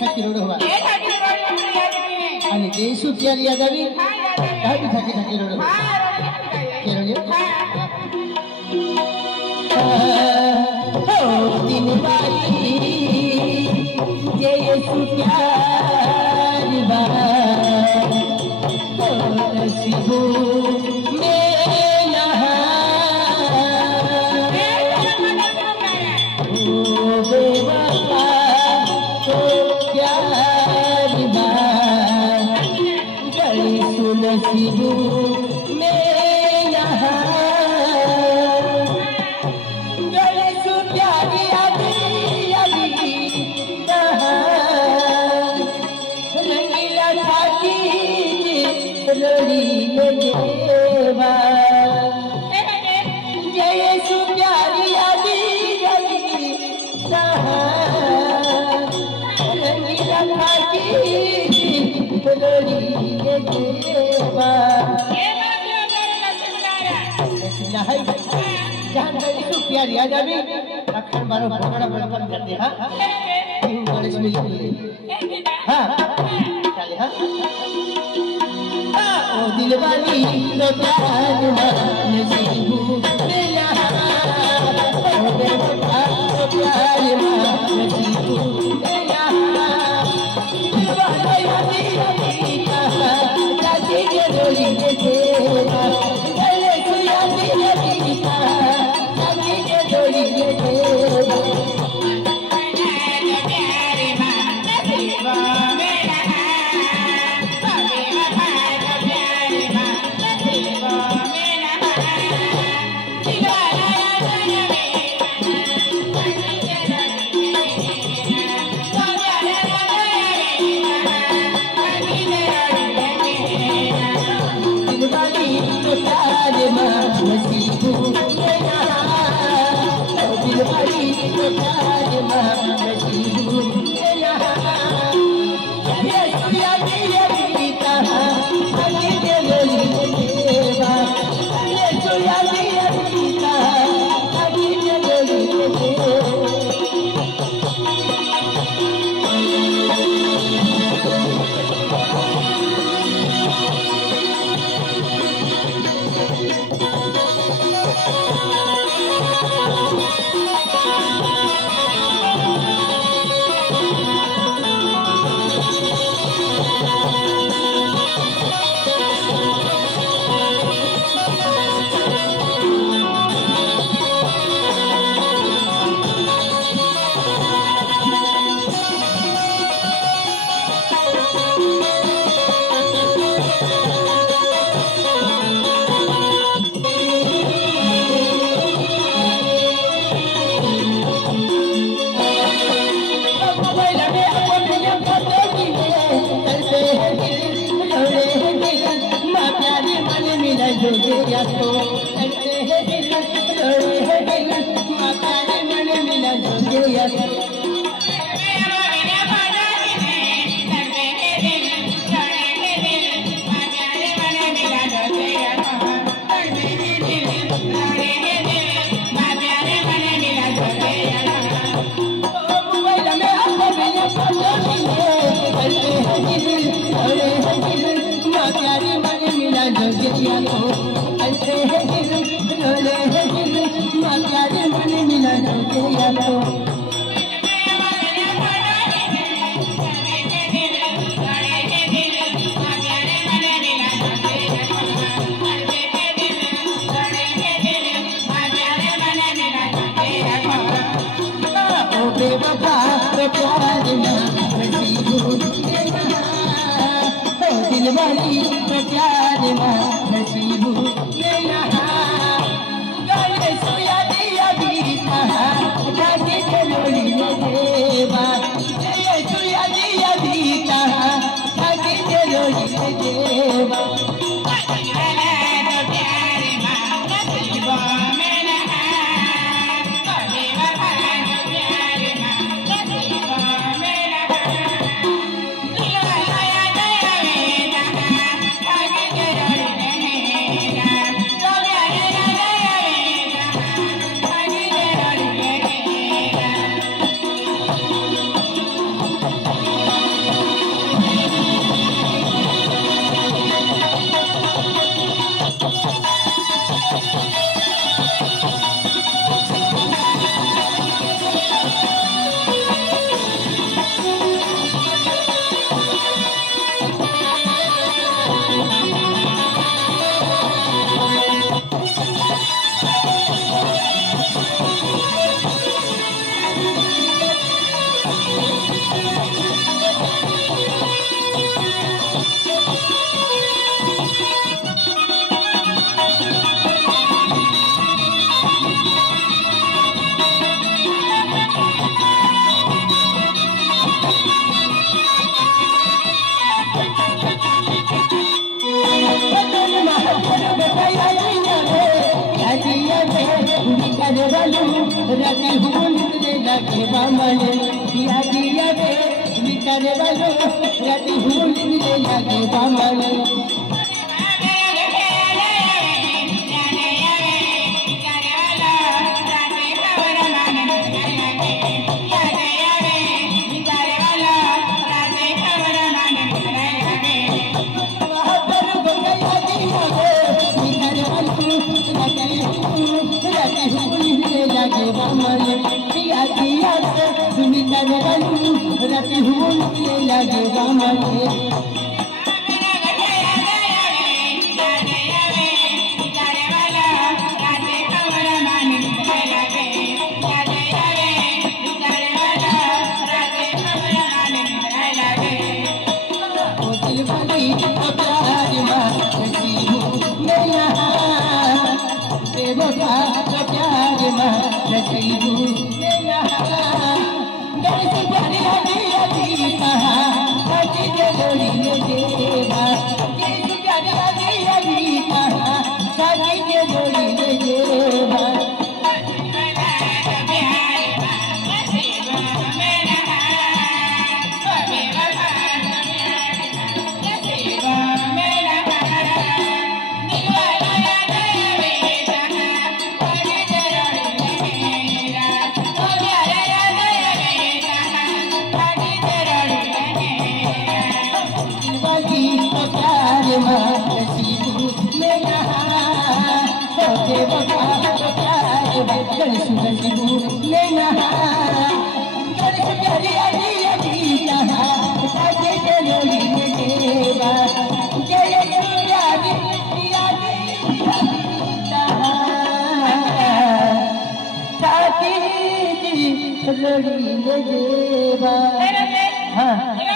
थाकी रोड होगा आणि ते सुट्टी आली यादावी काय भी थाकी रोड होगा दिन वाली जय सुप्यारी तो नसीबू मेरा ओ बेवफा तो प्यारी बड़ी सुनसीबू जय सुप्यारी आदि रंगीला खाकी देवा सुप्यारी आ जाबी लखन बारो बड़ा बड़ा बन जाते हां गणेश मिल हां चले हां ओ दिलवाली तो प्यार नसीबू मेरा ओ बेवफा तो प्यार नसीबू मेरा दिलवाली कहा जाती के डोली के तेरा गले सुया दिलवाली कहा जाती के डोली के तेरा दिलवाली तो प्यार नसीबू मेरा गले सोया दिया बीता जाके चलोड़ी देवा गले सोया दिया बीता जाके चलोड़ी देवा लगे बामन दिया दिया रे मिटाने वालों राती भूलने लगे बामन लगे बामन दिया दिया रे मिटाने वालों राती भूलने लगे बामन हाँ